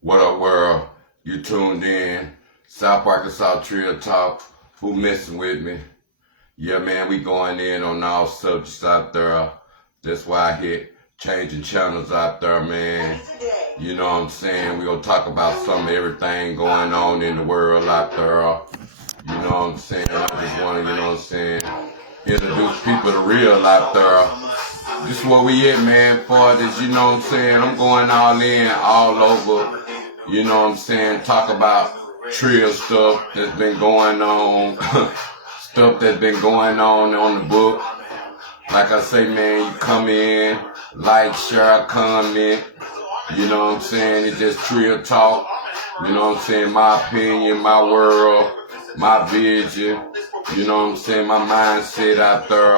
What up, world? You tuned in. South Arkansas Trill Talk. Who messing with me? Yeah, man, we going in on all subjects out there. That's why I hit changing channels out there, man. You know what I'm saying? We gonna talk about some of everything going on in the world out there. You know what I'm saying? I just wanna, you know what I'm saying, introduce people to real out there. This is where we at, man, for this, you know what I'm saying? I'm going all in, all over. You know what I'm saying? Talk about trill stuff that's been going on, stuff that's been going on the book. Like I say, man, you come in, like, share, comment. You know what I'm saying? It's just trill talk. You know what I'm saying? My opinion, my world, my vision. You know what I'm saying? My mindset out there.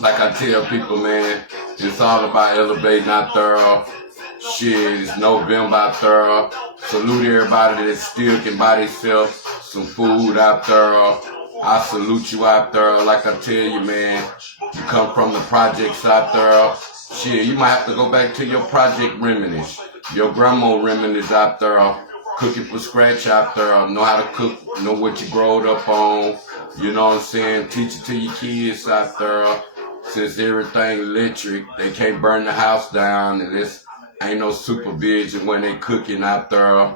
Like I tell people, man, it's all about elevating out there. Shit, it's November out there. Salute everybody that still can buy themselves some food out there. I salute you out there. Like I tell you, man, you come from the projects out there. Shit, you might have to go back to your project reminisce. Your grandma reminisce out there. Cooking from scratch out there. Know how to cook. Know what you growed up on. You know what I'm saying? Teach it to your kids out there. Since everything electric, they can't burn the house down, and this ain't no supervision when they cooking out there.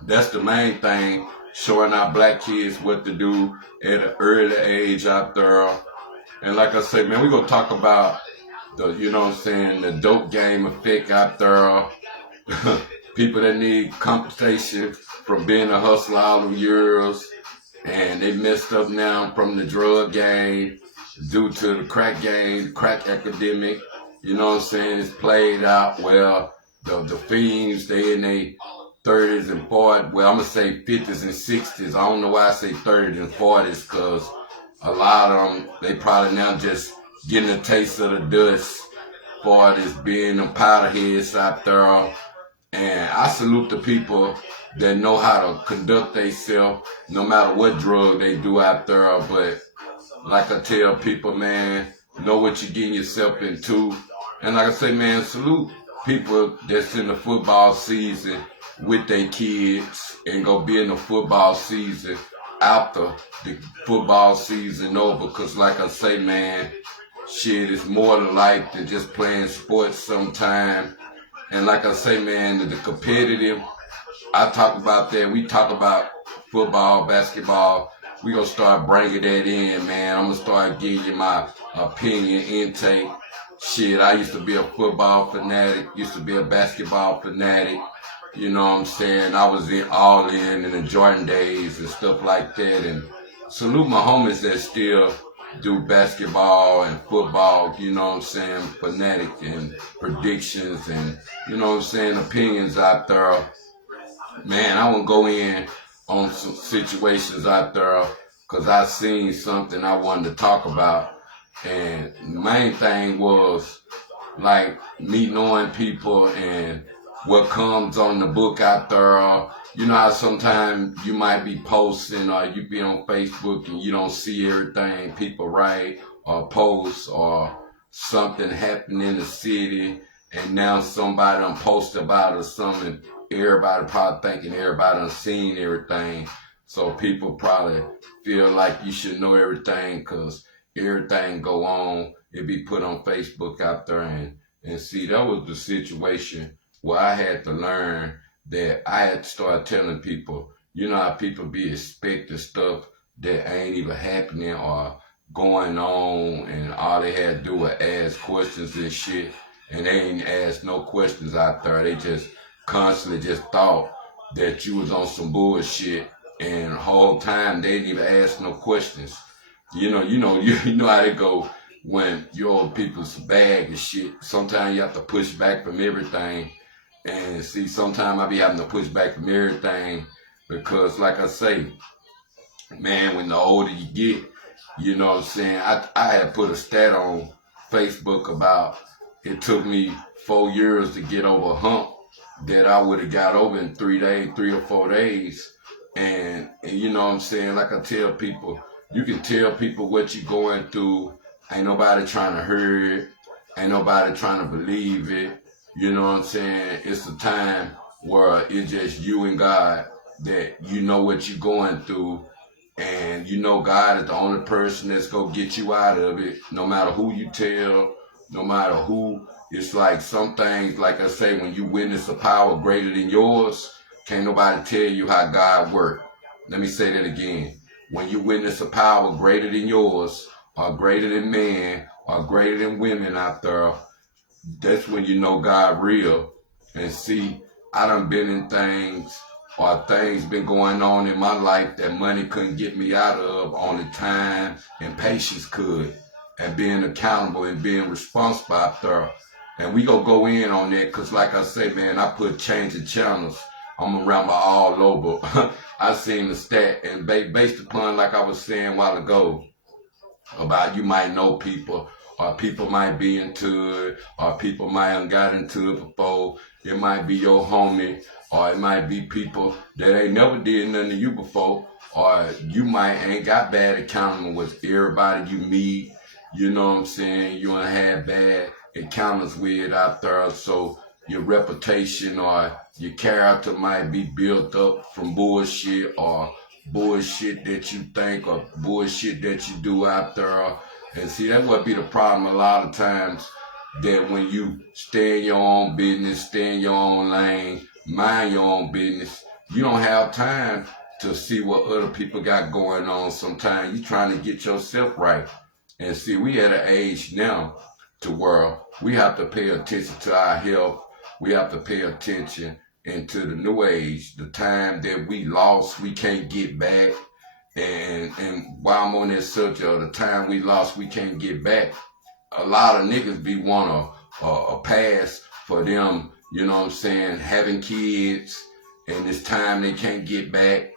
That's the main thing, showing our black kids what to do at an early age out there. And like I say, man, we gonna talk about the, you know what I'm saying, the dope game effect out there. People that need compensation from being a hustler all them years, and they messed up now from the drug game due to the crack game, crack epidemic. You know what I'm saying? It's played out well. The fiends, they in their 30s and 40s. Well, I'm going to say 50s and 60s. I don't know why I say 30s and 40s, because a lot of them, they probably now just getting a taste of the dust for this being them powder heads out there. And I salute the people that know how to conduct themselves no matter what drug they do out there. But like I tell people, man, know what you're getting yourself into. And like I say, man, salute people that's in the football season with their kids and go be in the football season after the football season over. Because like I say, man, shit is more to life than just playing sports sometime. And like I say, man, the competitive, I talk about that. We talk about football, basketball. We gonna start bringing that in, man. I'm gonna start giving you my opinion intake. Shit, I used to be a football fanatic, used to be a basketball fanatic. You know what I'm saying? I was all in the Jordan days and stuff like that. And salute my homies that still do basketball and football, you know what I'm saying, fanatic and predictions and, you know what I'm saying, opinions out there. Man, I won't go in on some situations out there because I seen something I wanted to talk about. And the main thing was like me knowing people and what comes on the book out there. You know how sometimes you might be posting or you be on Facebook and you don't see everything people write or post, or something happened in the city and now somebody done post about it or something. Everybody probably thinking everybody done seen everything. So people probably feel like you should know everything because everything go on. It be put on Facebook out there. And see, that was the situation where I had to learn that I had to start telling people, you know how people be expecting stuff that ain't even happening or going on, and all they had to do was ask questions and shit, and they ain't asked no questions out there. They just constantly just thought that you was on some bullshit, and the whole time they didn't even ask no questions. You know how they go when your people's bag and shit. Sometimes you have to push back from everything. And see, sometimes I be having to push back from everything because, like I say, man, when the older you get, you know what I'm saying, I had put a stat on Facebook about it took me 4 years to get over a hump that I would have got over in 3 days, 3 or 4 days. And you know what I'm saying, like I tell people, you can tell people what you're going through. Ain't nobody trying to hear it. Ain't nobody trying to believe it. You know what I'm saying? It's a time where it's just you and God, that you know what you're going through, and you know God is the only person that's gonna get you out of it, no matter who you tell, no matter who. It's like some things, like I say, when you witness a power greater than yours, can't nobody tell you how God works. Let me say that again. When you witness a power greater than yours, or greater than man, or greater than women out there, that's when you know God real. And see, I done been in things, or things been going on in my life that money couldn't get me out of, only time and patience could. And being accountable and being responsible out there. And we gonna go in on that, cause like I say, man, I put changing channels. I'm around all over. I seen the stat, and based upon, like I was saying a while ago, about you might know people, or people might be into it, or people might have got into it before. It might be your homie, or it might be people that ain't never did nothing to you before, or you might ain't got bad encounters with everybody you meet. You know what I'm saying? You ain't had bad encounters with out there, so your reputation or your character might be built up from bullshit, or bullshit that you think, or bullshit that you do out there. And see, that would be the problem a lot of times, that when you stay in your own business, stay in your own lane, mind your own business, you don't have time to see what other people got going on. Sometimes you trying to get yourself right. And see, we at an age now to where we have to pay attention to our health. We have to pay attention into the new age, the time that we lost, we can't get back. And while I'm on that subject of the time we lost, we can't get back, a lot of niggas be want a pass for them, you know what I'm saying, having kids, and this time they can't get back,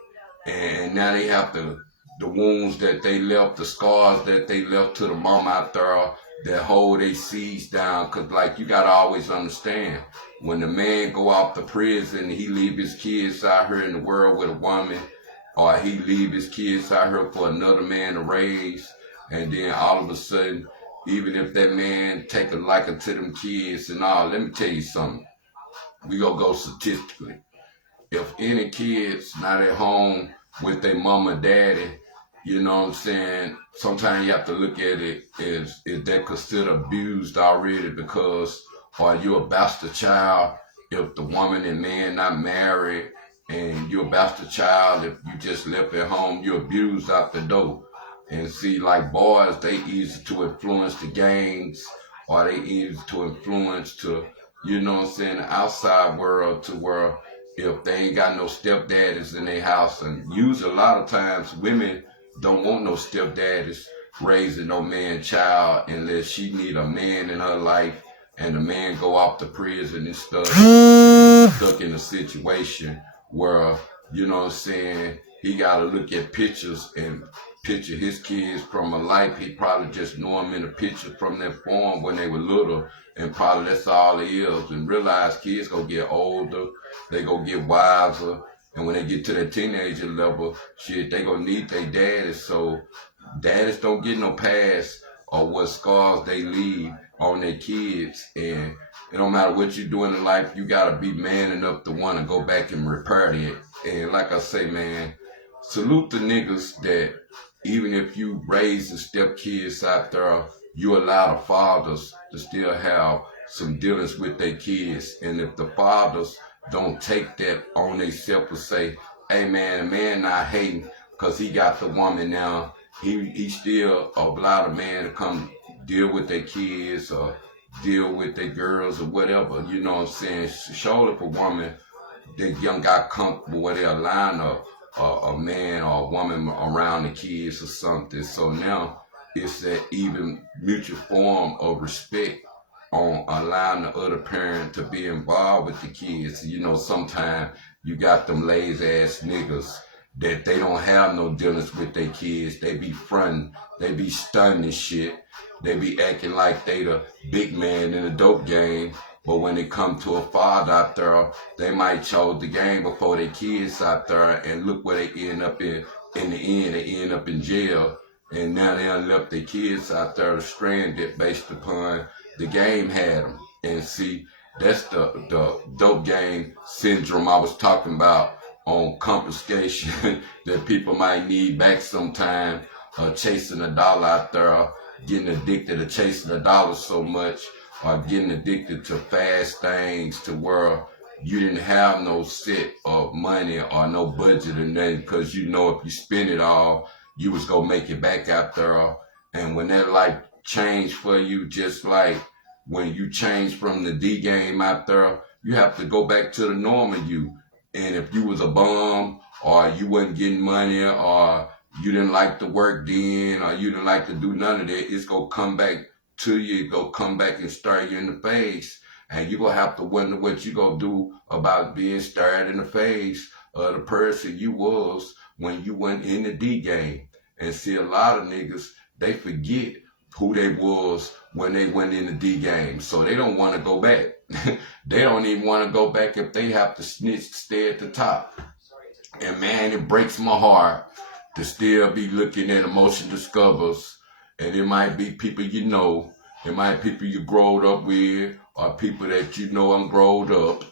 and now they have to, the wounds that they left, the scars that they left to the mama out there, that hold they seeds down. Cause like, you gotta always understand, when the man go off the prison, he leave his kids out here in the world with a woman, or he leave his kids out here for another man to raise, and then all of a sudden, even if that man take a liking to them kids and all, let me tell you something. We gonna go statistically. If any kids not at home with their mama and daddy, you know what I'm saying, sometimes you have to look at it as, is that considered abused already, because are you a bastard child if the woman and man not married, and you're a bastard child if you just left at home, you're abused out the door. And see, like boys, they easy to influence the gangs, or they easy to influence to, you know what I'm saying, the outside world, to where if they ain't got no stepdaddies in their house. And usually a lot of times women don't want no stepdaddies raising no man child, unless she need a man in her life, and the man go off to prison and stuff, stuck in a situation where, you know what I'm saying, he got to look at pictures and picture his kids from a life he probably just knew them in a picture from their form when they were little, and probably that's all it is, and realize kids gonna get older, they gonna get wiser, and when they get to that teenager level, shit, they gonna need their daddies. So daddies don't get no pass or what scars they leave on their kids. And it don't matter what you're doing in life, you gotta be man enough to want to go back and repair it. And like I say, man, salute the niggas that even if you raise the stepkids out there, you allow the fathers to still have some dealings with their kids. And if the fathers don't take that on themselves to say, hey man, the man not hating because he got the woman now, he still allow the man to come deal with their kids, or deal with their girls, or whatever, you know what I'm saying. Surely if a woman, that young got comfortable where they allowing a man or a woman around the kids or something. So now it's that even mutual form of respect on allowing the other parent to be involved with the kids. You know, sometimes you got them lazy ass niggas that they don't have no dealings with their kids. They be fronting, they be stunning and shit. They be acting like they the big man in the dope game. But when it come to a father out there, they might chose the game before their kids out there, and look where they end up in the end, they end up in jail. And now they done left their kids out there stranded based upon the game had them. And see, That's the dope game syndrome I was talking about on confiscation that people might need back sometime, chasing a dollar out there, getting addicted to chasing a dollar so much, or getting addicted to fast things to where you didn't have no set of money or no budget or nothing, because you know if you spend it all, you was gonna make it back out there. And when that life changed for you, just like when you change from the D game out there, you have to go back to the normal you. And if you was a bum, or you wasn't getting money, or you didn't like to work then, or you didn't like to do none of that, it's gonna come back to you. It's gonna come back and stare you in the face. And you're gonna have to wonder what you gonna do about being stared in the face of the person you was when you went in the D game. And see, a lot of niggas, they forget who they was when they went in the D game. So they don't want to go back. They don't even want to go back if they have to snitch to stay at the top. And man, it breaks my heart to still be looking at emotion discovers. And it might be people you know, it might be people you growed up with, or people that you know and growed up.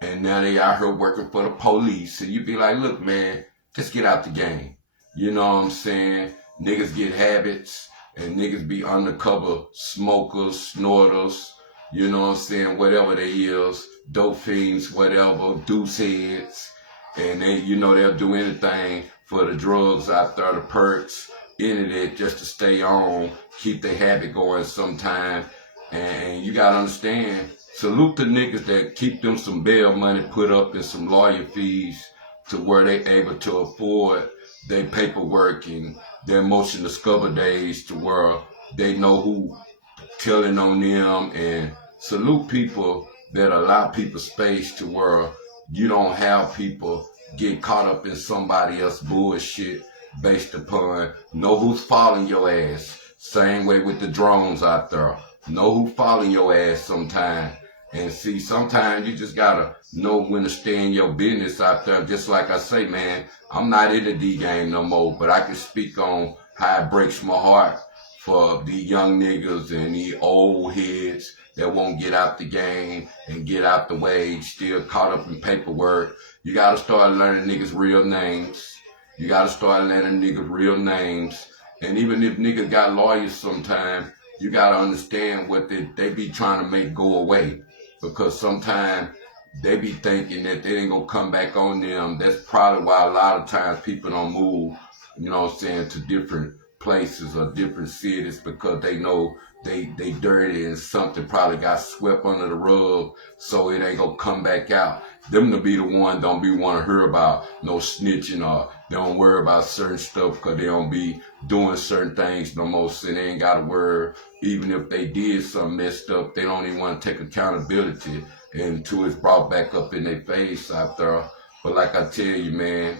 And now they out here working for the police. And you be like, look, man, just get out the game. You know what I'm saying? Niggas get habits, and niggas be undercover smokers, snorters, you know what I'm saying, whatever they is, dope fiends, whatever, deuce heads. And they, you know, they'll do anything for the drugs out there, the perks, any of that, just to stay on, keep their habit going sometime. And you gotta understand, salute the niggas that keep them some bail money put up and some lawyer fees to where they able to afford their paperwork and their motion discover days, to where they know who telling on them. And salute people that allow people space to where you don't have people get caught up in somebody else's bullshit based upon know who's following your ass. Same way with the drones out there. Know who following your ass sometime. And see, sometimes you just gotta know when to stay in your business out there. Just like I say, man, I'm not in the D game no more, but I can speak on how it breaks my heart for the young niggas and the old heads that won't get out the game and get out the way, still caught up in paperwork. You gotta start learning niggas' real names. You gotta start learning niggas' real names. And even if niggas got lawyers sometime, you gotta understand what they be trying to make go away. Because sometimes they be thinking that they ain't gonna come back on them. That's probably why a lot of times people don't move, you know what I'm saying, to different places or different cities, because they know they dirty and something probably got swept under the rug, so it ain't gonna come back out. Them to be the one don't be want to hear about no snitching, or they don't worry about certain stuff because they don't be doing certain things no more, so they ain't gotta worry. Even if they did something messed up, they don't even want to take accountability until it's brought back up in their face out there. But like I tell you, man,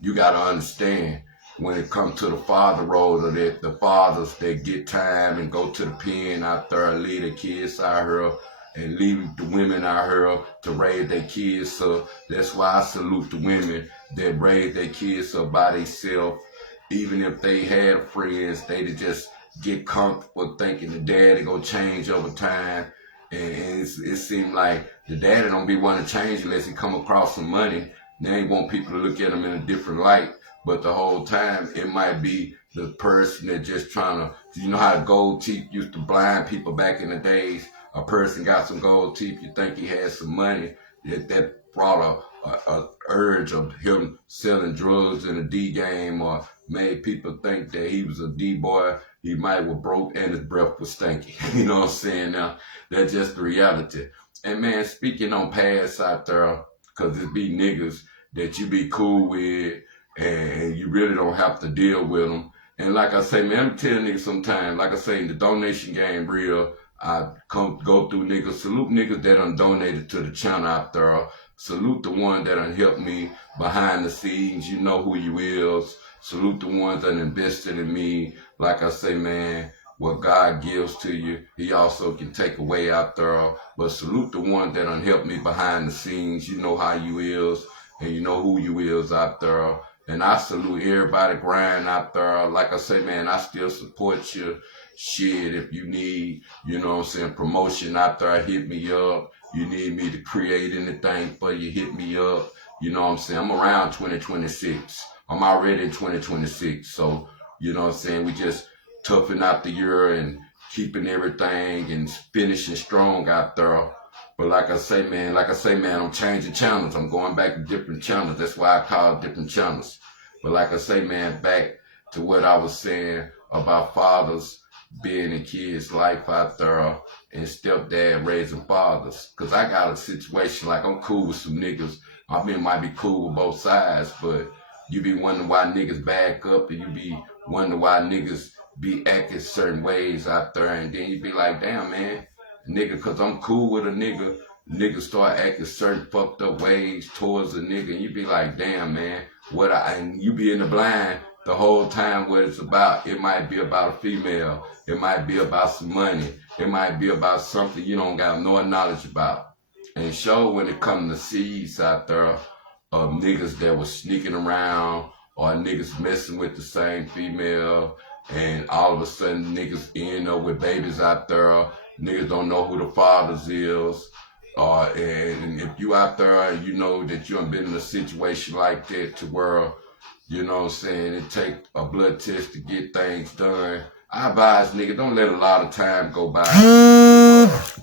you gotta understand, when it comes to the father role, or that the fathers that get time and go to the pen out there, leave the kids out here, and leave the women out here to raise their kids. So that's why I salute the women that raise their kids up by themselves. Even if they had friends, they just get comfortable thinking the daddy gonna change over time. And it seems like the daddy don't be wanting to change unless he come across some money. They ain't want people to look at him in a different light. But the whole time, it might be the person that just trying to, you know how gold teeth used to blind people back in the days? A person got some gold teeth, you think he had some money, that brought a urge of him selling drugs in the D game, or made people think that he was a D boy. He might have broke and his breath was stinky. You know what I'm saying? Now, that's just the reality. And man, speaking on past out there, because it be niggas that you be cool with, and you really don't have to deal with them. And like I say, man, I'm telling niggas sometimes, like I say, the donation game real. I go through niggas, salute niggas that done donated to the channel out there. Salute the one that done helped me behind the scenes. You know who you is. Salute the ones that invested in me. Like I say, man, what God gives to you, he also can take away out there. But salute the one that done helped me behind the scenes. You know how you is, and you know who you is out there. And I salute everybody grind out there. Like I say, man, I still support you. Shit, if you need, you know what I'm saying, promotion out there, hit me up. you need me to create anything for you, hit me up. You know what I'm saying? I'm around 2026. I'm already in 2026. So, you know what I'm saying? We just toughing out the year and keeping everything and finishing strong out there. But like I say, man, I'm changing channels. I'm going back to different channels. That's why I call it different channels. But like I say, man, back to what I was saying about fathers being in kids' life out there and stepdad raising fathers. Because I got a situation like I'm cool with some niggas. I mean, might be cool with both sides, but you be wondering why niggas back up and you be wondering why niggas be acting certain ways out there. And then you be like, damn, man, nigga, because I'm cool with a nigga, niggas start acting certain fucked up ways towards a nigga. And you be like, damn, man, and you be in the blind the whole time what it's about. It might be about a female. It might be about some money. It might be about something you don't got no knowledge about. And show when it comes to seeds out there of niggas that was sneaking around or niggas messing with the same female and all of a sudden niggas end up with babies out there. Niggas don't know who the fathers is. And if you out there and you know that you have been in a situation like that to where, you know what I'm saying, it take a blood test to get things done. I advise niggas, don't let a lot of time go by.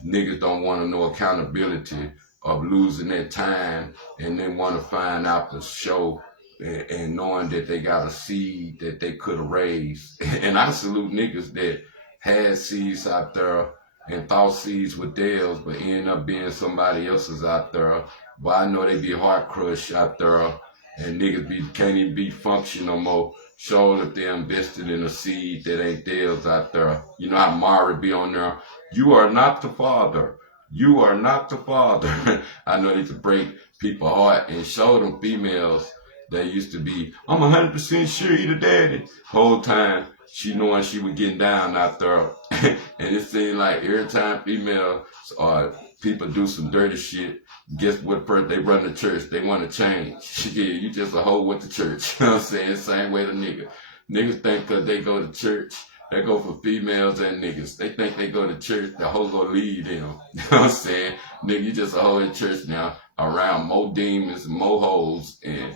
Niggas don't want to know accountability of losing their time and they want to find out the show and knowing that they got a seed that they could have raised. And I salute niggas that had seeds out there and thought seeds were theirs but end up being somebody else's out there. But I know they be heart crushed out there and niggas can't even be functional no more. Show that they invested in a seed that ain't theirs out there. You know how Mari be on there. You are not the father. You are not the father. I know they to break people's heart and show them females that used to be, I'm 100% sure you the daddy. Whole time she knowing she was getting down out there. And it seemed like every time females or people do some dirty shit, guess what? First they run the church. They want to change. Yeah, you just a hoe with the church. You know what I'm saying? Same way the nigga. Niggas think because they go to church, they go for females and niggas. They think they go to church, the hoe gonna lead them. You know what I'm saying? Nigga, you just a hoe in church now around more demons, more hoes, and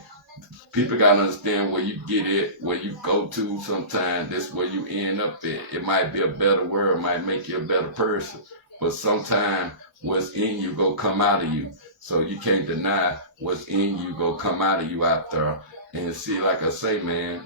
people gotta understand where you get it, where you go to sometimes, that's where you end up at. It might be a better world, might make you a better person. But sometimes what's in you go come out of you. So you can't deny what's in you go come out of you out there. And see, like I say, man,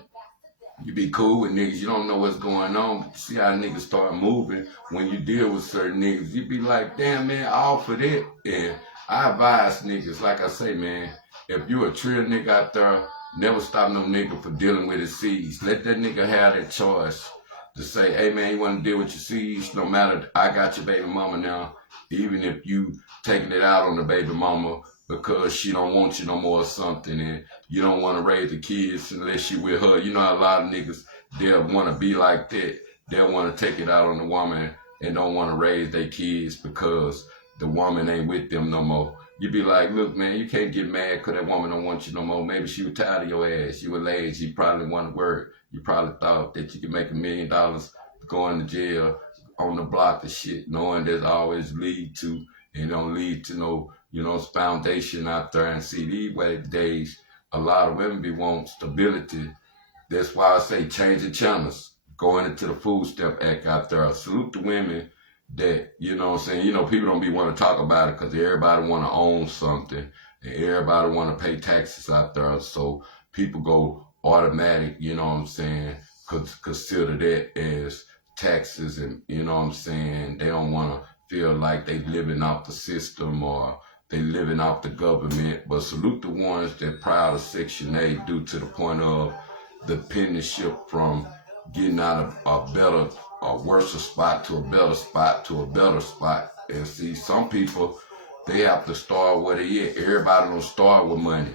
you be cool with niggas, you don't know what's going on, but see how niggas start moving when you deal with certain niggas. You be like, damn, man, all for that. And I advise niggas, like I say, man, if you a trill nigga out there, never stop no nigga for dealing with his seeds. Let that nigga have that choice to say, hey, man, you want to deal with your seeds? No matter, I got your baby mama now. Even if you taking it out on the baby mama because she don't want you no more or something and you don't want to raise the kids unless you with her. You know how a lot of niggas, they'll want to be like that. They'll want to take it out on the woman and don't want to raise their kids because the woman ain't with them no more. You be like, look, man, you can't get mad because that woman don't want you no more. Maybe she was tired of your ass. You were lazy. You probably want to work. You probably thought that you could make $1 million going to jail on the block of shit, knowing there's always lead to and don't lead to no, you know, foundation out there. And see, these days, a lot of women be wanting stability. That's why I say change the channels. Going into the Food Stamp Act out there. Salute the women that, you know what I'm saying, you know, people don't be want to talk about it because everybody want to own something and everybody want to pay taxes out there. So people go automatic, you know what I'm saying, consider that as taxes and, you know what I'm saying, they don't want to feel like they living off the system or they living off the government. But salute the ones that proud of Section 8 due to the point of the penmanship from getting out of a worse spot to a better spot to a better spot. And see, some people, they have to start where they at. Everybody don't start with money.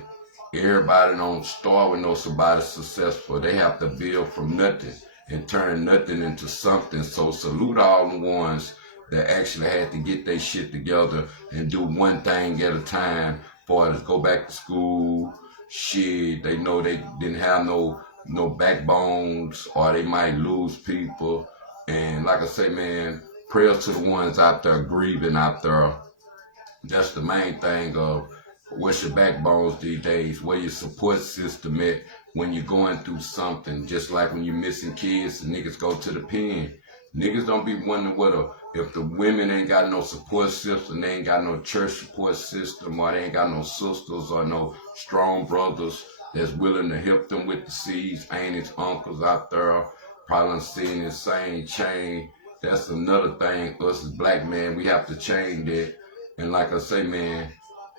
Everybody don't start with no somebody successful. They have to build from nothing and turn nothing into something. So salute all the ones that actually had to get their shit together and do one thing at a time for us to go back to school. Shit, they know they didn't have no backbones or they might lose people. And like I say, man, prayers to the ones out there grieving out there That's the main thing of what's your backbones these days, where your support system at when you're going through something. Just like when you're missing kids and niggas go to the pen. Niggas don't be wondering if the women ain't got no support system, they ain't got no church support system, or they ain't got no sisters or no strong brothers that's willing to help them with the seeds, aunties, uncles out there, probably seeing the same chain. That's another thing. Us as black men, we have to change that. And like I say, man,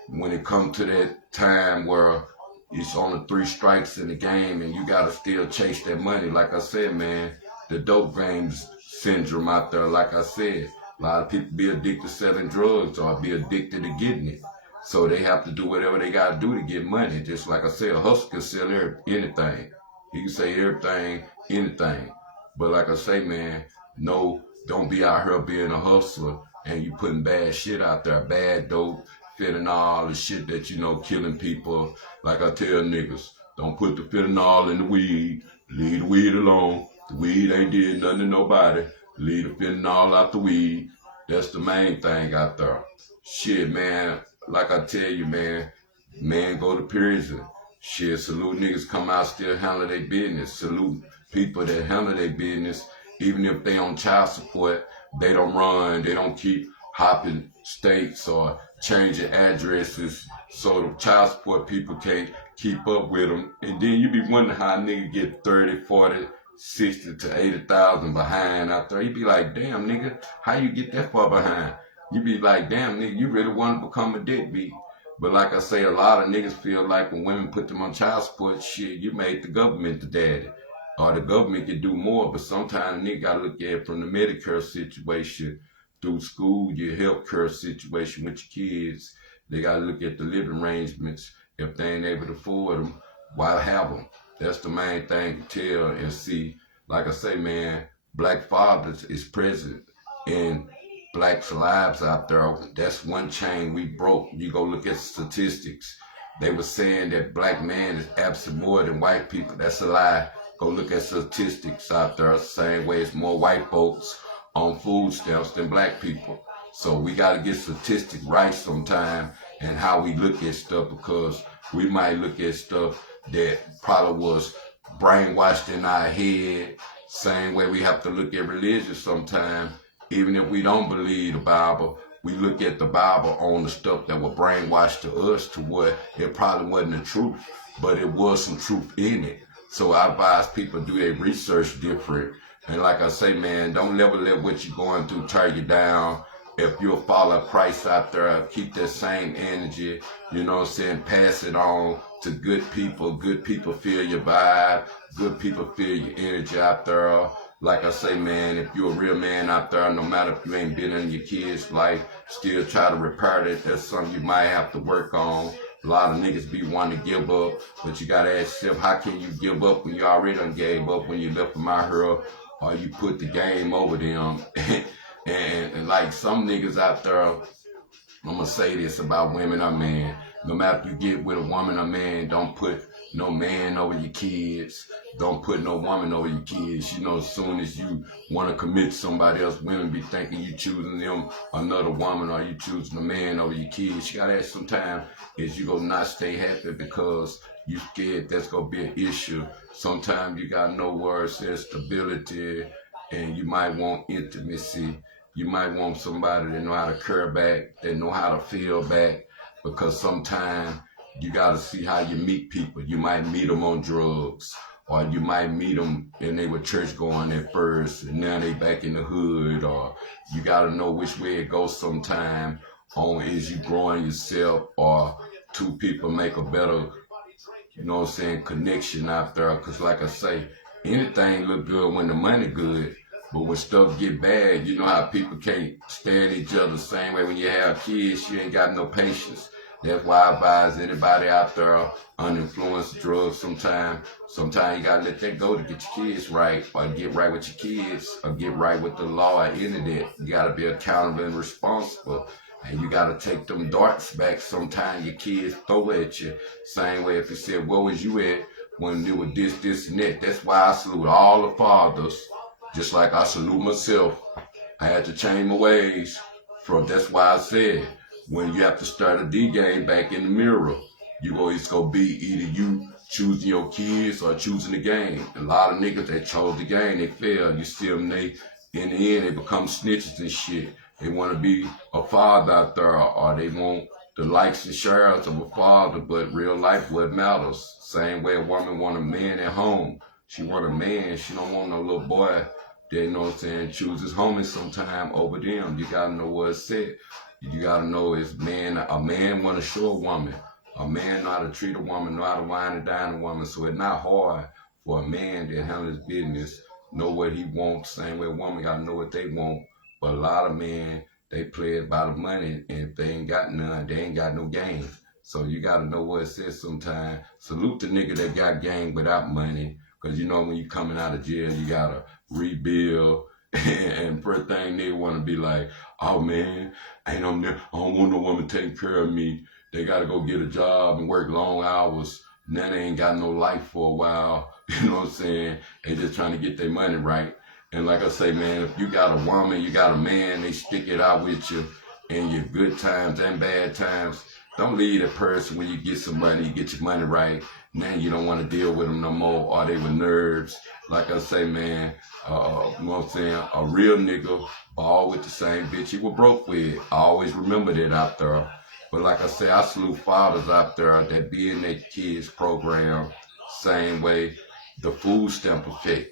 when it comes to that time where it's only 3 strikes in the game and you gotta still chase that money, like I said, man, the dope games syndrome out there, like I said, a lot of people be addicted to selling drugs or be addicted to getting it. So they have to do whatever they gotta do to get money. Just like I said, a hustler can sell anything. He can say everything, anything. But like I say, man, no, don't be out here being a hustler and you putting bad shit out there, bad dope, fentanyl, the shit that killing people. Like I tell niggas, don't put the fentanyl in the weed. Leave the weed alone. The weed ain't did nothing to nobody. Leave the fentanyl out the weed. That's the main thing out there. Shit, man. Like I tell you, man go to prison. Shit, salute niggas come out still handle their business. Salute people that handle their business, even if they on child support. They don't run. They don't keep hopping states or changing addresses so the child support people can't keep up with them. And then you be wondering how a nigga get 30, 40, 60 to 80,000 behind out there. You be like, damn, nigga, how you get that far behind? You be like, damn, nigga, you really want to become a deadbeat. But like I say, a lot of niggas feel like when women put them on child support, shit, you made the government the daddy. Or the government can do more, but sometimes nigga gotta look at it from the Medicare situation, through school, your health care situation with your kids. They gotta look at the living arrangements. If they ain't able to afford them, why have them? That's the main thing to tell and see. Like I say, man, black fathers is present in blacks' lives out there. That's one chain we broke. You go look at statistics. They were saying that black man is absent more than white people. That's a lie. Go look at statistics out there. Same way it's more white folks on food stamps than black people. So we got to get statistics right sometime and how we look at stuff, because we might look at stuff that probably was brainwashed in our head. Same way we have to look at religion sometime. Even if we don't believe the Bible, we look at the Bible on the stuff that was brainwashed to us to what it probably wasn't the truth, but it was some truth in it. So I advise people do their research different. And like I say, man, don't never let what you're going through tear you down. If you'll follow Christ out there, keep that same energy, pass it on to good people. Good people feel your vibe. Good people feel your energy out there. Like I say, man, if you're a real man out there, no matter if you ain't been in your kid's life, still try to repair that. That's something you might have to work on. A lot of niggas be wanting to give up, but you gotta ask yourself, how can you give up when you already done gave up, when you left them out here, or you put the game over them? and like some niggas out there, I'm gonna say this about women or men. No matter if you get with a woman or man, don't put no man over your kids. Don't put no woman over your kids. As soon as you want to commit to somebody else, women be thinking you choosing them another woman, or you choosing a man over your kids. You gotta ask sometimes, is you gonna not stay happy because you scared that's gonna be an issue. Sometimes you gotta know where it says stability, and you might want intimacy. You might want somebody that know how to care back, that know how to feel back, because sometimes you got to see how you meet people. You might meet them on drugs, or you might meet them and they were church going at first, and now they back in the hood, or you got to know which way it goes sometime. On is you growing yourself, or two people make a better, connection out there. Because like I say, anything look good when the money good. But when stuff get bad, you know how people can't stand each other the same way. When you have kids, you ain't got no patience. That's why I advise anybody out there uninfluenced drugs sometimes. Sometimes you gotta let that go to get your kids right, or get right with your kids, or get right with the law or internet. You gotta be accountable and responsible. And you gotta take them darts back sometimes your kids throw at you. Same way if you said, where was you at when you were this, and that? That's why I salute all the fathers. Just like I salute myself. I had to change my ways. That's why I said, when you have to start a D game back in the mirror, it's gonna be either you choosing your kids or choosing the game. A lot of niggas that chose the game, they fail. You see them, in the end, they become snitches and shit. They want to be a father out there, or they want the likes and shares of a father, but real life what matters. Same way a woman want a man at home. She want a man. She don't want no little boy that, you know what I'm saying, chooses homies sometime over them. You gotta know what it's said. You gotta know it's a man want to show a woman. A man know how to treat a woman, know how to wine and dine a woman. So it's not hard for a man that handles his business, know what he wants. Same way a woman gotta know what they want. But a lot of men, they play it by the money, and if they ain't got none, they ain't got no game. So you gotta know what it says sometimes. Salute the nigga that got game without money. Cause you know when you coming out of jail, you gotta rebuild. And first thing they wanna be like, oh man, I don't want no woman taking care of me. They gotta go get a job and work long hours. Now they ain't got no life for a while. You know what I'm saying? They just trying to get their money right. And like I say, man, if you got a woman, you got a man, they stick it out with you in your good times and bad times. Don't leave that person when you get some money, you get your money right. Now you don't want to deal with them no more, or they with nerves. Like I say, man, you know what I'm saying? A real nigga ball with the same bitch he was broke with. I always remember that out there. But like I say, I salute fathers out there that be in their kids' program, same way the food stamp effect.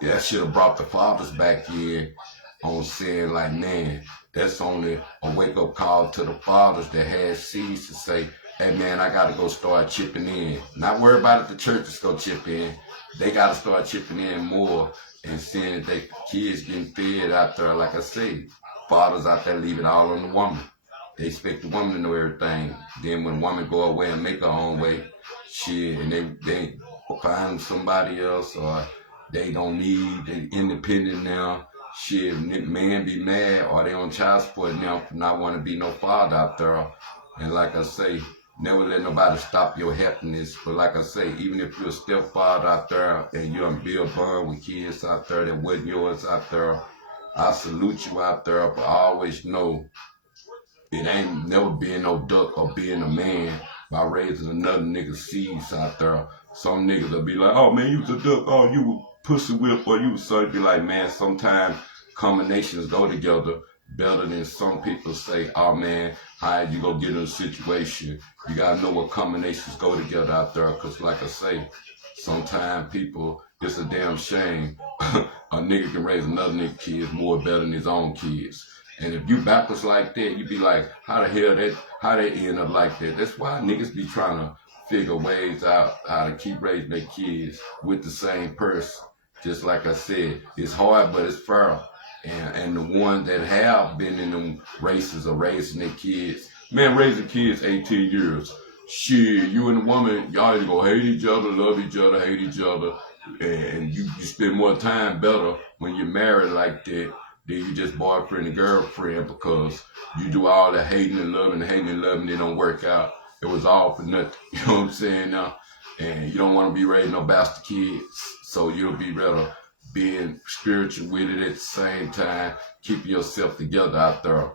That should have brought the fathers back in on saying like, man, that's only a wake-up call to the fathers that had seeds to say, hey man, I gotta go start chipping in. Not worry about if the churches go chip in. They gotta start chipping in more and seeing that they kids getting fed out there. Like I say, fathers out there leave it all on the woman. They expect the woman to know everything. Then when woman go away and make her own way, shit, and they find somebody else, or they don't need, they independent now. Shit, man be mad, or they on child support now for not want to be no father out there. And like I say, never let nobody stop your happiness. But like I say, even if you're a stepfather out there and you're on Bill Bond with kids out there that wasn't yours out there, I salute you out there, but I always know it ain't never being no duck or being a man by raising another nigga's seeds out there. Some niggas will be like, oh man, you was a duck, oh you was pussy whip, or you was something. Be like, man, sometimes combinations go together better than some people say, oh man, how you go get in a situation? You gotta know what combinations go together out there, cause like I say, sometimes people, it's a damn shame. A nigga can raise another nigga kids more better than his own kids. And if you backwards like that, you be like, how the hell how they end up like that? That's why niggas be trying to figure ways out how to keep raising their kids with the same person. Just like I said, it's hard, but it's fair. And the ones that have been in them races of raising their kids, man, raising kids 18 years. Shit, you and the woman, y'all either go hate each other, love each other, hate each other, and you spend more time better when you're married like that. Then you just boyfriend and girlfriend, because you do all the hating and loving, it don't work out. It was all for nothing. You know what I'm saying now? And you don't want to be raising no bastard kids. So you'll be rather being spiritual with it at the same time, keeping yourself together out there.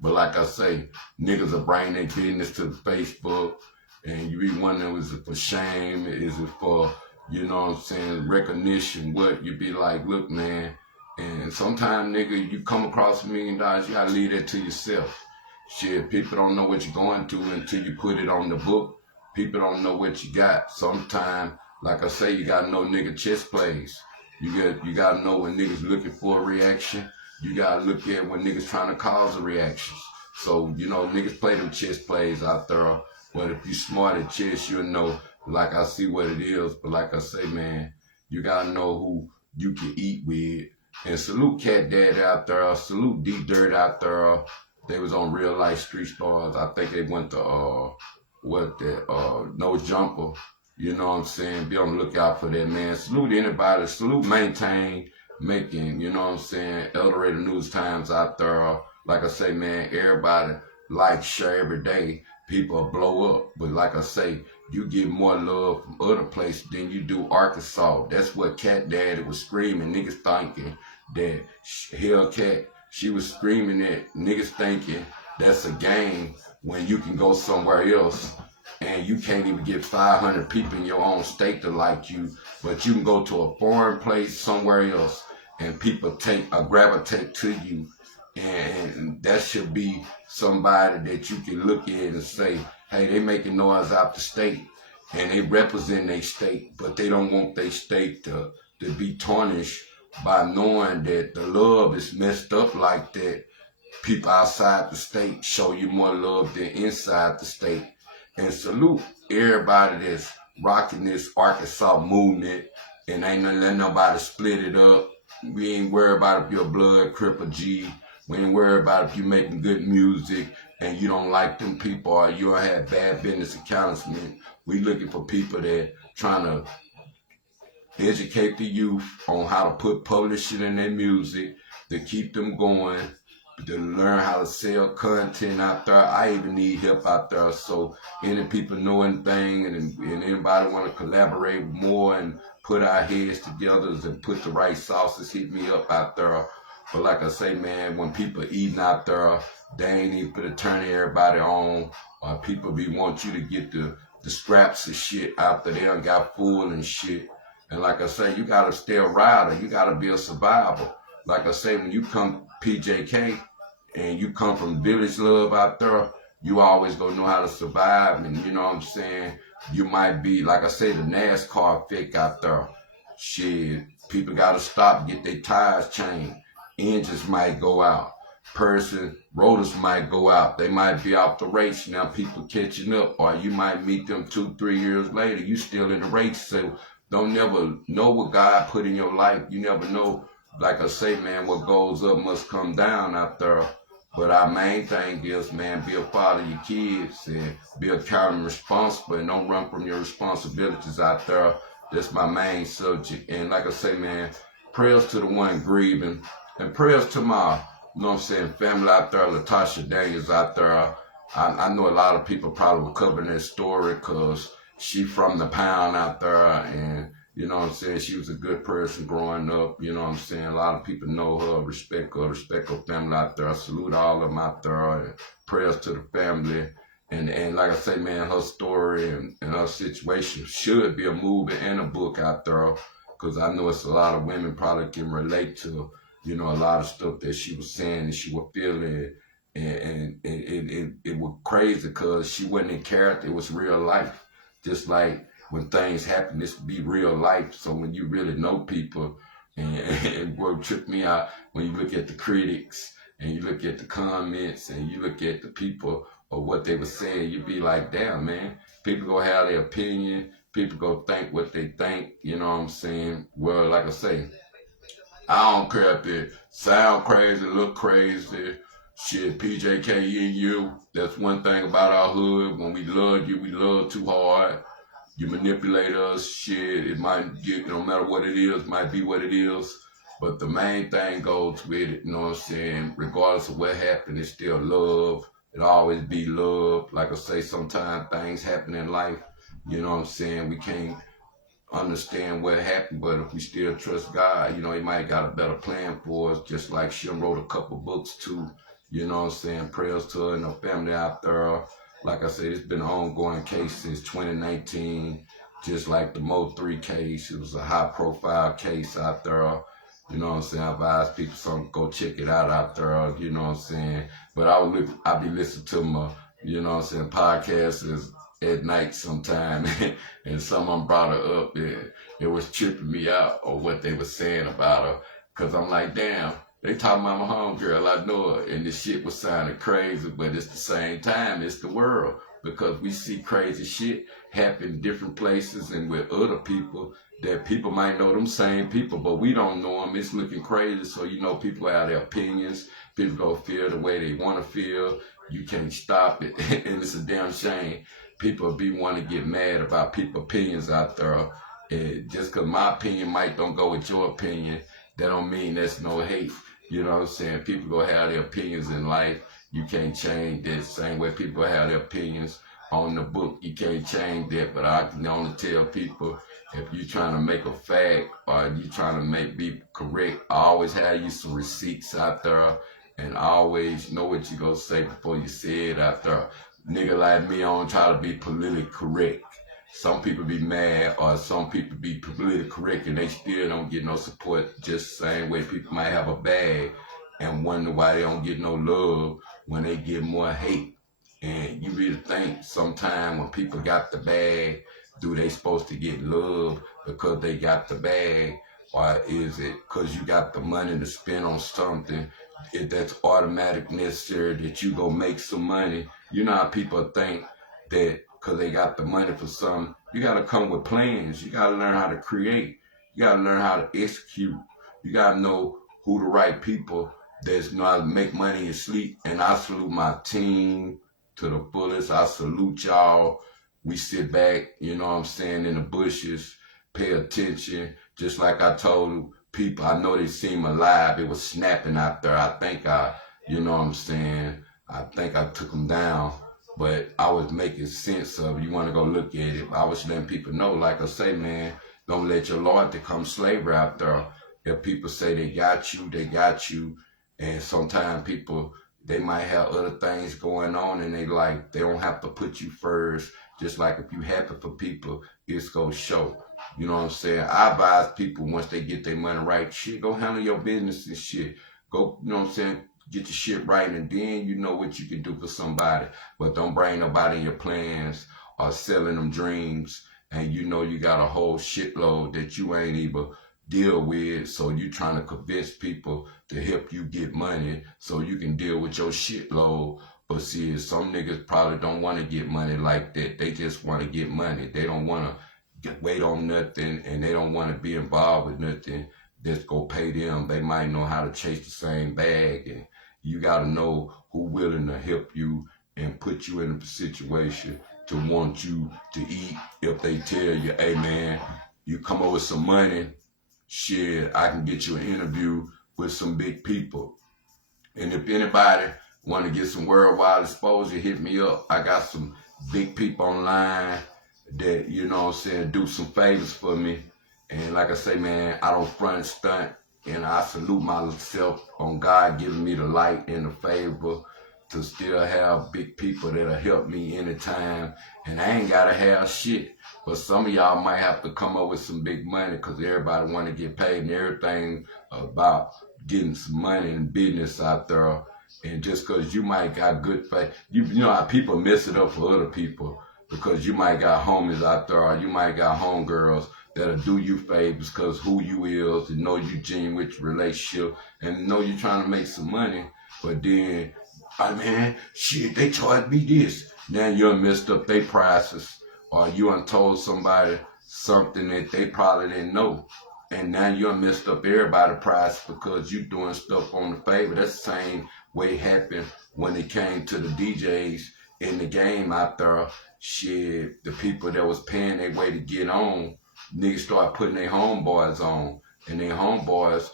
But like I say, niggas are bringing their business to Facebook, and you be wondering, is it for shame? Is it for, you know what I'm saying, recognition? What? You be like, look, man, and sometimes, nigga, you come across $1 million, you gotta leave that to yourself. Shit, people don't know what you're going through until you put it on the book. People don't know what you got. Sometimes, like I say, you gotta know nigga chess plays. You gotta know when niggas looking for a reaction. You gotta look at when niggas trying to cause a reaction. So, you know, niggas play them chess plays out there. But if you smart at chess, you'll know, like I see what it is. But like I say, man, you gotta know who you can eat with. And salute Cat Dad out there. Salute D Dirt out there. They was on Real Life Street Stars. I think they went to, No Jumper. You know what I'm saying? Be on the lookout for that, man. Salute anybody. Salute Maintain, making, you know what I'm saying, Eldorado News Times out there. Like I say, man, everybody like, share every day. People blow up. But like I say, you get more love from other places than you do Arkansas. That's what Cat Daddy was screaming. Niggas thinking that Hellcat, she was screaming that niggas thinking that's a game when you can go somewhere else and you can't even get 500 people in your own state to like you, but you can go to a foreign place somewhere else and people gravitate to you, and that should be somebody that you can look at and say, hey, they making noise out the state and they represent their state, but they don't want their state to be tarnished by knowing that the love is messed up like that. People outside the state show you more love than inside the state. And salute everybody that's rocking this Arkansas movement and ain't gonna let nobody split it up. We ain't worried about if you're blood, Crip or G. We ain't worried about if you making good music and you don't like them people or you don't have bad business accomplishment. We looking for people that trying to educate the youth on how to put publishing in their music, to keep them going, to learn how to sell content out there. I even need help out there. So any people know anything and anybody want to collaborate more and put our heads together and put the right sauces, hit me up out there. But like I say, man, when people eating out there, they ain't even put to turn everybody on. People want you to get the scraps of shit out there. They done got full and shit. And like I say, you gotta stay a rider. You gotta be a survivor. Like I say, when you come PJK and you come from village love out there, you always gonna know how to survive. And you know what I'm saying? You might be, like I say, the NASCAR effect out there. Shit, people gotta stop, get their tires changed. Engines might go out. Rotors might go out. They might be off the race. Now people catching up. Or you might meet them 2-3 years later. You still in the race. So don't never know what God put in your life. You never know. Like I say, man, what goes up must come down out there. But our main thing is, man, be a father of your kids and be accountable and responsible and don't run from your responsibilities out there. That's my main subject. And like I say, man, prayers to the one grieving and prayers to my, you know what I'm saying, family out there, Latasha Daniels out there. I know a lot of people probably were covering that story because she from the pound out there and, you know what I'm saying, she was a good person growing up, you know what I'm saying, a lot of people know her, respect her family out there. I salute all of them out there and prayers to the family. And like I say, man, her story and her situation should be a movie and a book out there because I know it's a lot of women probably can relate to, you know, a lot of stuff that she was saying and she was feeling. And it was crazy because she wasn't in character, it was real life. Just like when things happen, this be real life. So when you really know people, and what tripped me out, when you look at the critics and you look at the comments and you look at the people or what they were saying, you be like, damn, man, people gonna have their opinion, people gonna think what they think, you know what I'm saying? Well, like I say, I don't care if it sound crazy, look crazy. Shit, PJK and you. That's one thing about our hood. When we love you, we love too hard. You manipulate us, shit, it might get, no matter what it is, might be what it is. But the main thing goes with it, you know what I'm saying? Regardless of what happened, it's still love. It'll always be love. Like I say, sometimes things happen in life, you know what I'm saying? We can't understand what happened, but if we still trust God, you know, he might got a better plan for us, just like she wrote a couple books too, you know what I'm saying? Prayers to her and her family out there. Like I said, it's been an ongoing case since 2019, just like the Mo 3 case. It was a high profile case out there. You know what I'm saying? I advise people to go check it out there, you know what I'm saying? But I be listening to my, you know what I'm saying, podcasts at night sometime, and someone brought her up, and it was tripping me out or what they were saying about her, because I'm like, damn, they talking about my homegirl, I know her, and this shit was sounding crazy, but it's the same time, it's the world, because we see crazy shit happen in different places and with other people that people might know them same people, but we don't know them. It's looking crazy, so you know people have their opinions. People gonna feel the way they want to feel. You can't stop it, and it's a damn shame. People be want to get mad about people's opinions out there, and just because my opinion might don't go with your opinion, that don't mean that's no hate. You know what I'm saying? People gonna have their opinions in life. You can't change that. Same way people have their opinions on the book. You can't change that. But I can only tell people, if you trying to make a fact or you trying to be correct, I always have you some receipts out there and always know what you gonna say before you say it out there. Nigga like me, I don't try to be politically correct. Some people be mad, or some people be politically correct and they still don't get no support. Just the same way people might have a bag and wonder why they don't get no love when they get more hate. And you really think sometime when people got the bag, do they supposed to get love because they got the bag? Or is it because you got the money to spend on something that's automatic necessary that you go make some money? You know how people think that because they got the money for something, you got to come with plans. You got to learn how to create. You got to learn how to execute. You got to know who the right people that's know how to make money and sleep. And I salute my team to the fullest. I salute y'all. We sit back, you know what I'm saying, in the bushes, pay attention. Just like I told people, I know they seem alive. It was snapping out there. I think you know what I'm saying, I think I took them down. But I was making sense of it. You want to go look at it. I was letting people know, like I say, man, don't let your Lord become slavery out there. If people say they got you, they got you. And sometimes people, they might have other things going on and they don't have to put you first. Just like if you happy for people, it's gonna show. You know what I'm saying? I advise people once they get their money right, shit, go handle your business and shit. Go, you know what I'm saying? Get your shit right, and then you know what you can do for somebody. But don't bring nobody in your plans or selling them dreams, and you know you got a whole shitload that you ain't even deal with, so you trying to convince people to help you get money so you can deal with your shitload. But see, some niggas probably don't want to get money like that. They just want to get money. They don't want to wait on nothing, and they don't want to be involved with nothing that's gonna pay them. They might know how to chase the same bag, and you got to know who willing to help you and put you in a situation to want you to eat. If they tell you, hey man, you come over with some money, shit, I can get you an interview with some big people. And if anybody want to get some worldwide exposure, hit me up. I got some big people online that, you know what I'm saying, do some favors for me. And like I say, man, I don't front and stunt. And I salute myself on God giving me the light and the favor to still have big people that'll help me anytime. And I ain't got to have shit. But some of y'all might have to come up with some big money because everybody want to get paid and everything about getting some money and business out there. And just because you might got good faith, you know how people mess it up for other people because you might got homies out there or you might got homegirls that'll do you favors because who you is and know you genuine with your relationship and know you trying to make some money. But then, I mean, shit, they charge me this. Now you done messed up their prices or you done told somebody something that they probably didn't know. And now you done messed up everybody's price because you doing stuff on the favor. That's the same way it happened when it came to the DJs in the game out there. Shit, the people that was paying their way to get on, niggas start putting their homeboys on. And their homeboys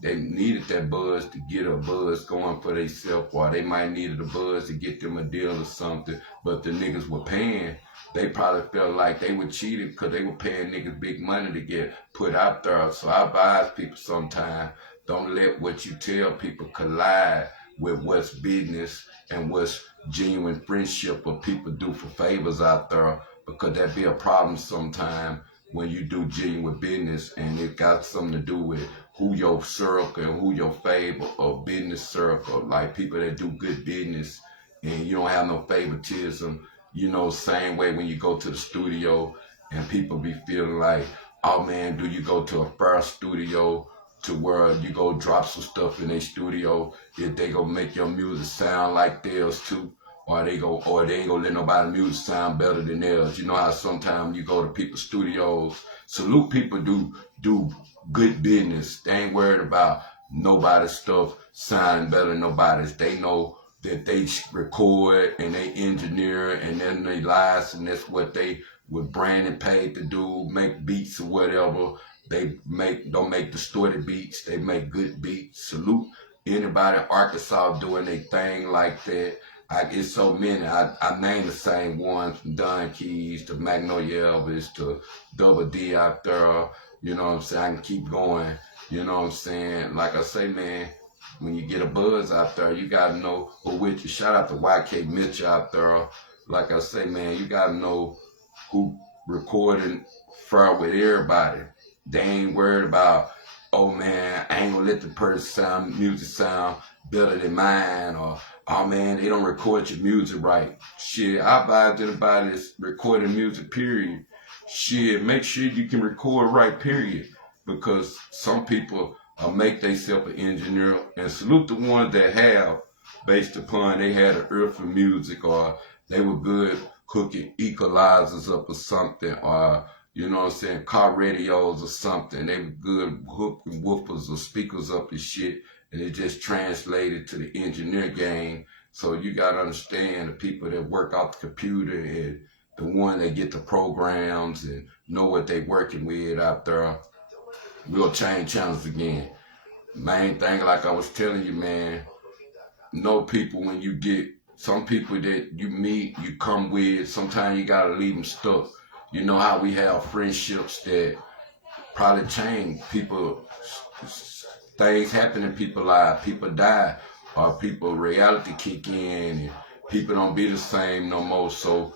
they needed that buzz to get a buzz going for themselves, or they might needed a buzz to get them a deal or something. But the niggas were paying. They probably felt like they were cheated because they were paying niggas big money to get put out there. So I advise people sometimes, don't let what you tell people collide with what's business and what's genuine friendship or people do for favors out there, because that be a problem sometimes when you do genuine business and it got something to do with who your circle and who your favor or business circle, like people that do good business and you don't have no favoritism. You know, same way when you go to the studio and people be feeling like, oh man, do you go to a fair studio to where you go drop some stuff in their studio, if they go make your music sound like theirs too, or they ain't gonna let nobody music sound better than theirs. You know how sometimes you go to people's studios, salute people do good business. They ain't worried about nobody's stuff sounding better than nobody's. They know that they record and they engineer and then they license, and that's what they were branded paid to do, make beats or whatever. They don't make distorted beats, they make good beats. Salute anybody in Arkansas doing their thing like that. It's so many. I name the same ones from Don Keys to Magnolia Elvis to Double D out there. You know what I'm saying? I can keep going. You know what I'm saying? Like I say, man, when you get a buzz out there, you gotta know who with you. Shout out to YK Mitchell out there. Like I say, man, you gotta know who recording fair with everybody. They ain't worried about, oh man, I ain't gonna let the person music sound better than mine, or oh man, they don't record your music right. Shit, I advise anybody that's recording music, period. Shit, make sure you can record right, period. Because some people make themselves an engineer, and salute the ones that have, based upon they had an ear for music, or they were good hooking equalizers up or something, or you know what I'm saying, car radios or something. They were good hooking woofers or speakers up and shit, and it just translated to the engineer game. So you gotta understand the people that work off the computer and the one that get the programs and know what they working with out there. We'll change channels again. Main thing, like I was telling you, man, know people when you get some people that you meet, you come with, sometimes you gotta leave them stuck. You know how we have friendships that probably change. People, things happen in people's lives. People die, or people reality kick in, and people don't be the same no more. So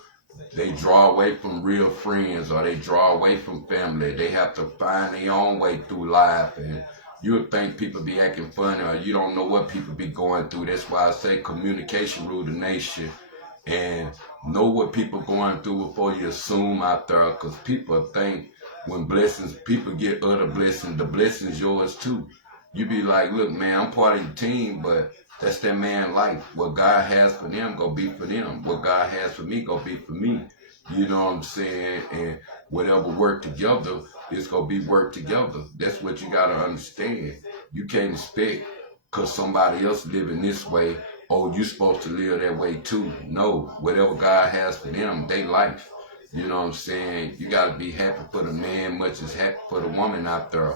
they draw away from real friends, or they draw away from family. They have to find their own way through life, and you would think people be acting funny, or you don't know what people be going through. That's why I say communication rule the nation, and know what people going through before you assume out there, because people think when blessings, people get other blessings, the blessings yours too. You be like, look man, I'm part of your team, but that's that man life. What God has for them, go be for them. What God has for me, go be for me. You know what I'm saying? And whatever work together, it's gonna be work together. That's what you gotta understand. You can't expect because somebody else living this way, oh, you supposed to live that way too. No, whatever God has for them, they life. You know what I'm saying? You gotta be happy for the man much as happy for the woman out there.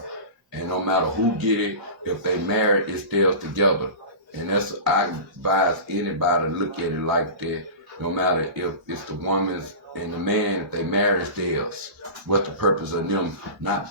And no matter who get it, if they married, it's theirs together. And that's, I advise anybody to look at it like that. No matter if it's the woman's and the man, if they married, it's theirs. What's the purpose of them not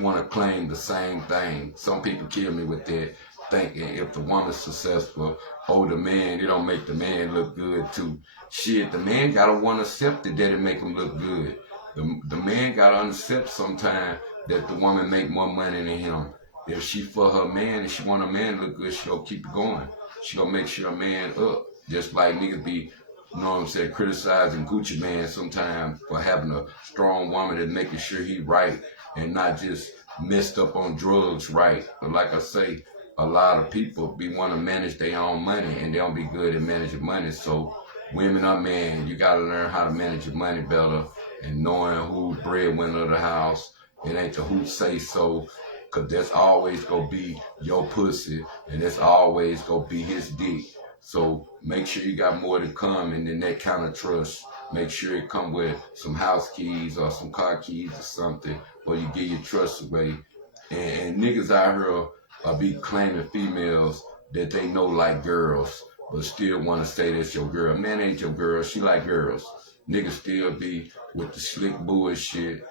want to claim the same thing? Some people kill me with that, thinking if the woman's successful, oh, the man, it don't make the man look good too. Shit, the man gotta want to accept it that it make him look good. The man gotta accept sometimes that the woman make more money than him. If she for her man and she want a man to look good, she gonna keep it going. She gonna make sure a man up. Just like niggas be, you know what I'm saying, criticizing Gucci Man sometimes for having a strong woman and making sure he right and not just messed up on drugs right. But like I say, a lot of people be want to manage their own money and they don't be good at managing money. So women or men, you gotta learn how to manage your money better and knowing who's breadwinner of the house. It ain't the who say so, cause that's always gonna be your pussy and that's always gonna be his dick. So make sure you got more to come and then that kind of trust. Make sure it come with some house keys or some car keys or something, or you give your trust away. And niggas out here be claiming females that they know like girls, but still want to say that's your girl. Man, ain't your girl. She like girls. Niggas still be with the slick bullshit.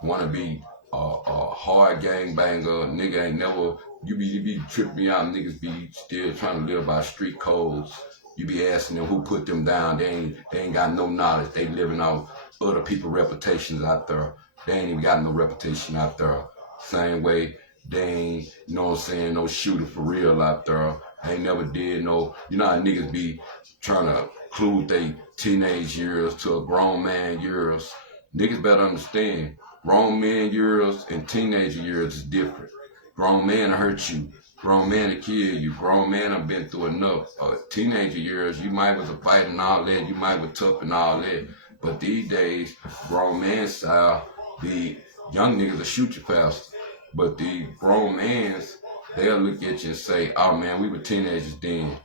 Want to be a hard gang banger. Nigga ain't never, you be tripping me out. Niggas be still trying to live by street codes. You be asking them who put them down. They ain't got no knowledge. They living off other people's reputations out there. They ain't even got no reputation out there. Same way, they ain't, you know what I'm saying, no shooter for real out there. Ain't never did no, you know how niggas be trying to include they teenage years to a grown man years. Niggas better understand, grown man years and teenager years is different. Grown man will hurt you. Grown man will kill you. Grown man have been through enough. Teenager years, you might was a fight and all that. You might was tough and all that. But these days, grown man style, the young niggas will shoot you faster. But the grown mans, they'll look at you and say, oh man, we were teenagers then.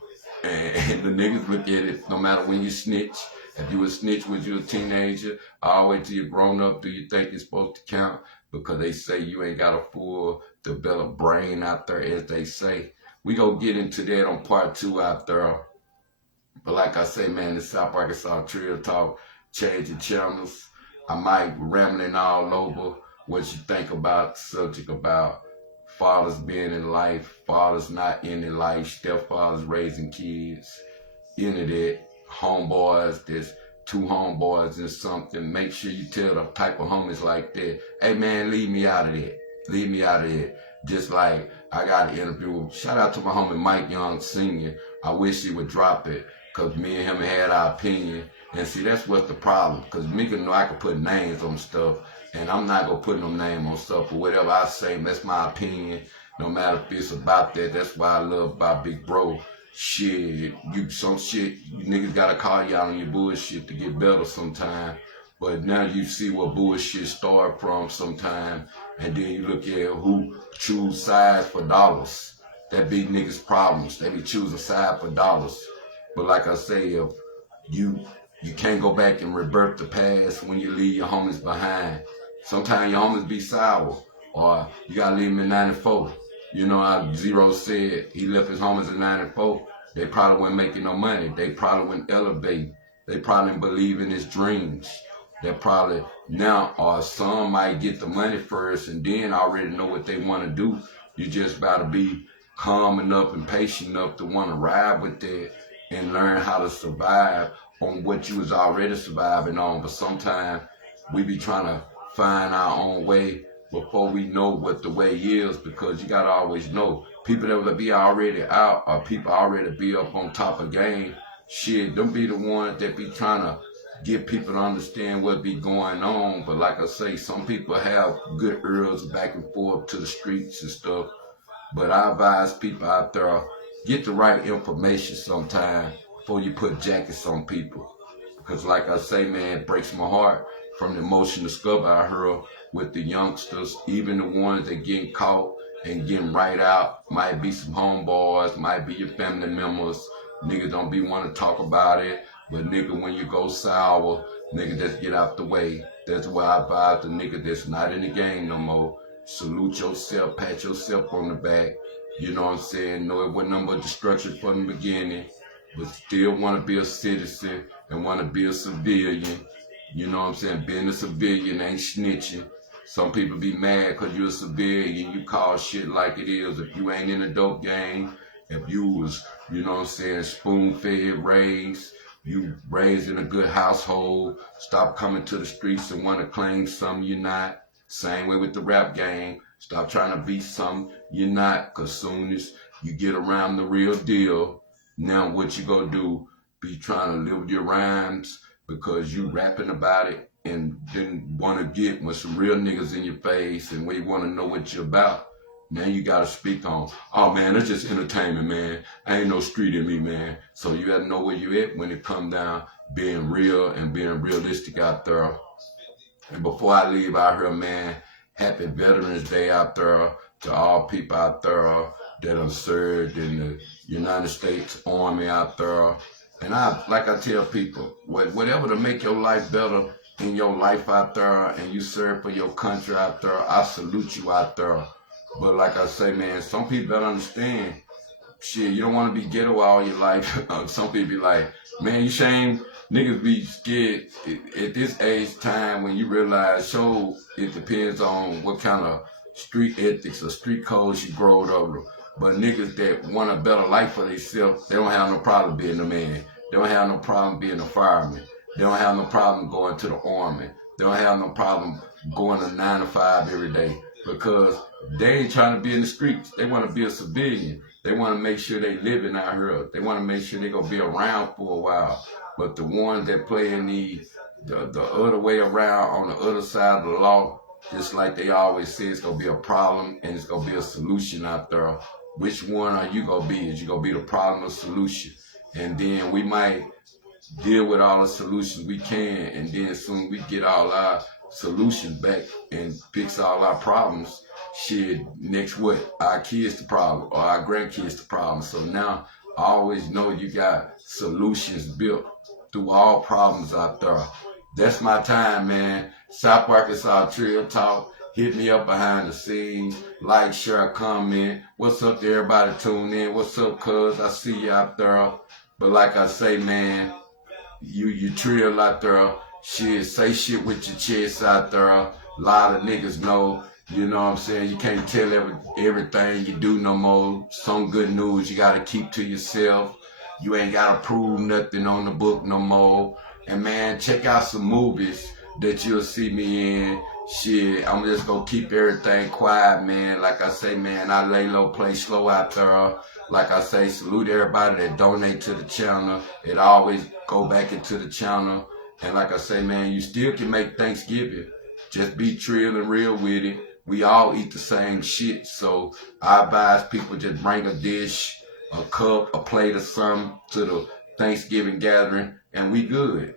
And the niggas look at it, no matter when you snitch. If you a snitch when you a teenager, all the way till you grown up, do you think it's supposed to count? Because they say you ain't got a full developed brain out there, as they say. We gonna get into that on part 2 out there. But like I say, man, the South Arkansas Trill Talk, changing channels. I might rambling all over what you think about the subject about fathers being in life, fathers not in their life, stepfathers raising kids, into that, homeboys, there's two homeboys and something. Make sure you tell the type of homies like that, hey man, leave me out of that. Leave me out of that. Just like I got an interview. Shout out to my homie Mike Young Sr. I wish he would drop it, because me and him had our opinion. And see, that's what's the problem. Because Mika know I can put names on stuff, and I'm not going to put no name on stuff. But whatever I say, that's my opinion. No matter if it's about that. That's why I love about Big Bro. Shit, some shit, you niggas got to call you out on your bullshit to get better sometime. But now you see where bullshit start from sometime. And then you look at who choose sides for dollars. That be niggas' problems. They be choosing side for dollars. But like I say, if you can't go back and revert the past when you leave your homies behind. Sometimes your homies be sour, or you gotta leave them in 94. You know how Zero said he left his homies in 94. They probably weren't making no money. They probably wouldn't elevate. They probably didn't believe in his dreams. They probably now, or some might get the money first and then already know what they want to do. You just gotta be calm enough and patient enough to want to ride with that and learn how to survive on what you was already surviving on. But sometimes we be trying to find our own way before we know what the way is, because you gotta always know people that will be already out or people already be up on top of game. Shit, don't be the ones that be trying to get people to understand what be going on. But like I say, some people have good ears back and forth to the streets and stuff. But I advise people out there, get the right information sometime before you put jackets on people. Because like I say, man, it breaks my heart from the emotional stuff I heard with the youngsters, even the ones that getting caught and getting right out. Might be some homeboys, might be your family members. Niggas don't be want to talk about it. But nigga, when you go sour, nigga, just get out the way. That's why I advise the nigga that's not in the game no more. Salute yourself, pat yourself on the back. You know what I'm saying? Know it wasn't nothing but destruction from the beginning, but still want to be a citizen and want to be a civilian. You know what I'm saying? Being a civilian ain't snitching. Some people be mad because you're a civilian. You call shit like it is. If you ain't in a dope gang, if you was, you know what I'm saying, spoon-fed, raised, you raised in a good household, stop coming to the streets and want to claim something you're not. Same way with the rap game. Stop trying to be something you're not, because soon as you get around the real deal, now what you gonna do? Be trying to live with your rhymes because you rapping about it and didn't want to get with some real niggas in your face and we want to know what you're about. Now you gotta speak on, oh man, that's just entertainment, man. I ain't no street in me, man. So you gotta know where you at when it come down being real and being realistic out there. And before I leave out here, man, happy Veterans Day out there to all people out there that have served in the United States Army out there. And like I tell people, whatever to make your life better in your life out there and you serve for your country out there, I salute you out there. But like I say, man, some people don't understand. Shit, you don't want to be ghetto all your life. Some people be like, man, you shame. Niggas be scared at this age time when you realize, it depends on what kind of street ethics or street codes you growed up with. But niggas that want a better life for themselves, they don't have no problem being a man. They don't have no problem being a fireman. They don't have no problem going to the army. They don't have no problem going to 9 to 5 every day, because they ain't trying to be in the streets. They want to be a civilian. They want to make sure they living out here. They want to make sure they gonna be around for a while. But the ones that play in the other way around on the other side of the law, just like they always say, it's gonna be a problem and it's gonna be a solution out there. Which one are you gonna be? Is you gonna be the problem or solution? And then we might deal with all the solutions we can, and then soon we get all our solutions back and fix all our problems. Shit, next what? Our kids the problem or our grandkids the problem. So now I always know you got solutions built through all problems out there. That's my time, man. South Arkansas Trill Talk. Hit me up behind the scenes. Like, share, comment. What's up to everybody tuning in? What's up, cuz? I see you out there. But like I say, man, you trill out there. Shit, say shit with your chest out there. A lot of niggas know You know what I'm saying? You can't tell everything you do no more. Some good news you gotta keep to yourself. You ain't gotta prove nothing on the book no more. And man, check out some movies that you'll see me in. Shit, I'm just gonna keep everything quiet, man. Like I say, man, I lay low, play slow out there. Like I say, salute everybody that donate to the channel. It always go back into the channel. And like I say, man, you still can make Thanksgiving. Just be trill and real with it. We all eat the same shit, so I advise people just bring a dish, a cup, a plate of something to the Thanksgiving gathering, and we good.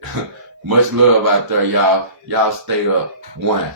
Much love out there, y'all. Y'all stay up. One.